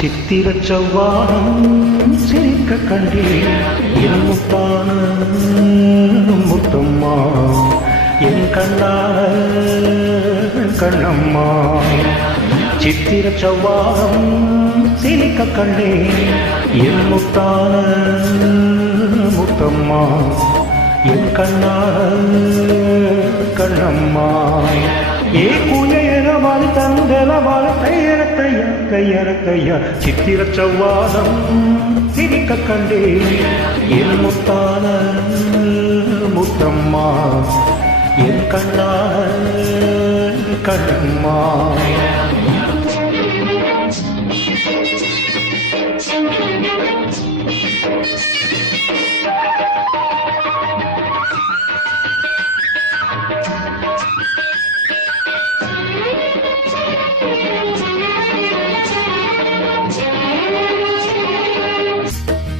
சித்திரச் செவ்வானம் சிரிக்க கண்டேன் என் முத்தான முத்தம்மா என் கண்ணான கண்ணம்மா. சித்திரச் செவ்வானம் சிரிக்க கண்டேன் என் முத்தான முத்தம்மா என் கண்ணான கண்ணம்மா. ஏ குயரவாள் தந்தலவாள் கையற கையா கையற கையா. சித்திரச் செவ்வானம் சிரிக்க கண்டேன் என் முத்தான முத்தம்மா என் கண்ணான கண்ணம்மா.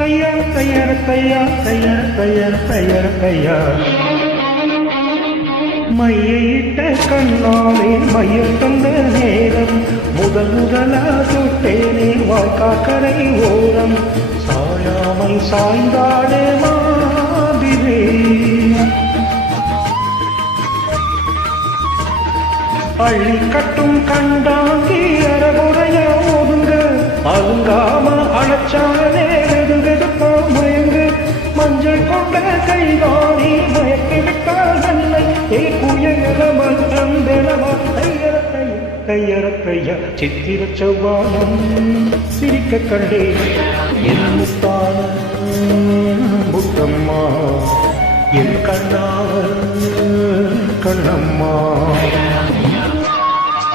கையா கையற கையா கையற கையற கையற கையா. மையிட்ட கண்ணாலே மையம் தந்த நேரம் முதல் முதலா தொட்டேனே வாய்க்காக்கரை ஓரம். சாயாமல் சாய்ந்தாடே மாதிரே பள்ளி கட்டும் கண்டாங்கி அறகுறைய ஒதுங்க அலுங்காம அழைச்சானே வெது வெதுப்பா மயங்கு. மஞ்சள் கொண்ட கைவாரி மயக்கி விட்டால் நல்லை ஏ குயரவள் தந்தலவா கையற கையா கையற கையா. சித்திரச் செவ்வானம் சிரிக்க கண்டே என் முத்தான முத்தம்மா என் கண்ணான கண்ணம்மா.